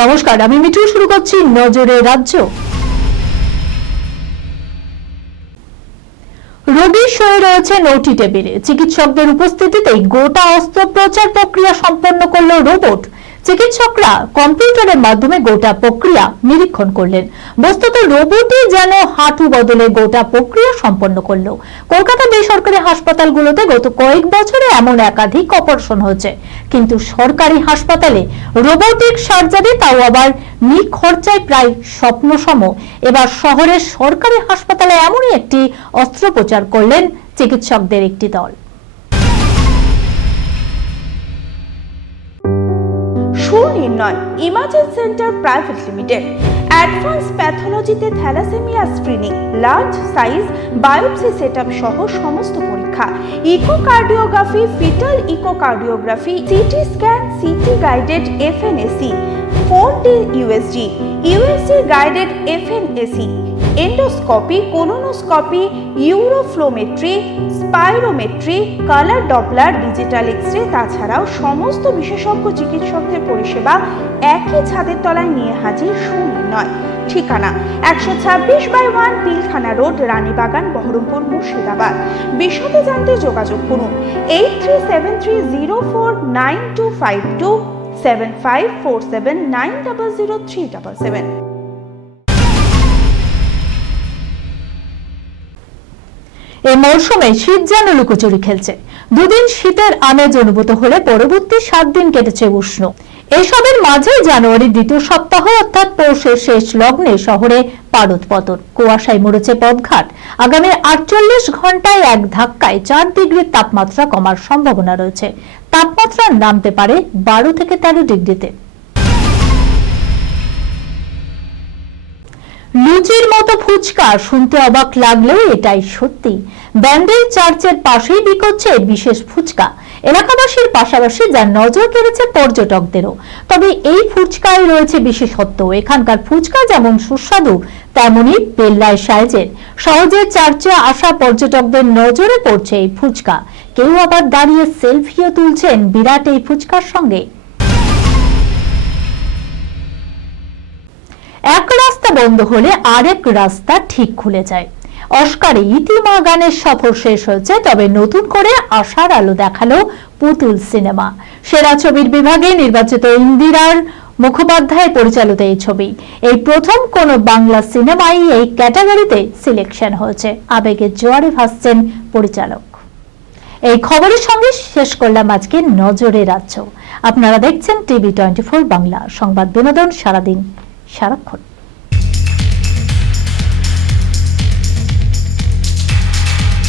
নমস্কার, আমি মিঠু। শুরু করছি নজরে রাজ্য। রোগীর শরীরে রয়েছে নটি টেবিলে, চিকিৎসকদের উপস্থিতিতেই গোটা অস্ত্রোপচার প্রক্রিয়া সম্পন্ন করল রোবট। চিকিৎসকরা কম্পিউটারের মাধ্যমে গোটা প্রক্রিয়া নিরীক্ষণ করলেন। বস্তুত রোবটই যেন হাঁটু বদলে গোটা প্রক্রিয়া সম্পন্ন করলো। কলকাতা বেসরকারি হাসপাতালগুলোতে গত কয়েক বছরে এমন একাধিক অপারেশন হচ্ছে, কিন্তু সরকারি হাসপাতালে রোবোটিক সার্জারি, তাও আবার নিখরচায় প্রায় স্বপ্নসম। এবার শহরের সরকারি হাসপাতালে এমনই একটি অস্ত্রোপচার করলেন চিকিৎসকদের একটি দল। Sunirnoy imaging centre private limited advance প্যাথোলজিতে thalassaemia screening, large size biopsy setup সহ সমস্ত পরীক্ষা, echocardiography, fetal echocardiography, CT scan, CT guided FNAC, 4D USG guided FNAC, endoscopy, colonoscopy, uroflowmetry, spirometry, colour Doppler, digital X ray, তাছাড়াও সমস্ত বিশেষজ্ঞ চিকিৎসকদের পরিষেবা একই ছাদের তলায় নিয়ে হাজির সুনির্ণয়। ঠিকানা 126/1 পিলখানা রোড, রানীবাগান, বহরমপুর, মুর্শিদাবাদ। বিশদে জানতে যোগাযোগ করুন 8373049252, 7547900377। এই মৌসুমে শীত যেন লুকোচুরি খেলছে। দুদিন শীতের আমেজ অনুভূত হলে পরবর্তী 7 দিন কেটেছে উষ্ণ। এসবের মাঝে জানুয়ারির দ্বিতীয় সপ্তাহ অর্থাৎ পৌষের শেষ লগ্নে শহরে পারদ পতন, কুয়াশায় মুড়েছে পথঘাট। আগামী 48 ঘন্টায় এক ধাক্কায় 4 ডিগ্রি তাপমাত্রা কমার সম্ভাবনা রয়েছে। তাপমাত্রা নামতে পারে 12 থেকে 13 ডিগ্রিতে। লুচির মতো ফুচকা শুনতে অবাক লাগলেও এটাই সত্যি। ব্যান্ডেল চার্চের পাশেই বিকোচ্ছে বিশেষ ফুচকা। এলাকাবাসীর পাশাপাশি যার নজর কেড়েছে পর্যটকদেরও। তবে এই ফুচকায় রয়েছে বিশেষত্ব। এখানকার ফুচকা যেমন সুস্বাদু, তেমনই পেল্লায় সাইজের। সহজে চার্চে আসা পর্যটকদের নজরে পড়ছে এই ফুচকা। কেউ আবার দাঁড়িয়ে সেলফিও তুলছেন বিরাট এই ফুচকার সঙ্গে। এক রাস্তা বন্ধ হলে আরেক রাস্তা ঠিক খুলে যায়। অস্কারে ইতিমা গানের সফর শেষ হয়েছে, তবে নতুন করে আশার আলো দেখালো পুতুল সিনেমা। সেরা ছবির বিভাগে নির্বাচিত ইন্দিরার মুখোপাধ্যায় পরিচালিত এই ছবি। এই প্রথম কোন বাংলা সিনেমাই এই ক্যাটাগরিতে সিলেকশন হয়েছে। আবেগের জোয়ারে ভাসছেন পরিচালক। এই খবরের সঙ্গে শেষ করলাম আজকে নজরে রাজ্য। আপনারা দেখছেন টিভি 24 বাংলা, সংবাদ বিনোদন সারাদিন সারাক্ষণ।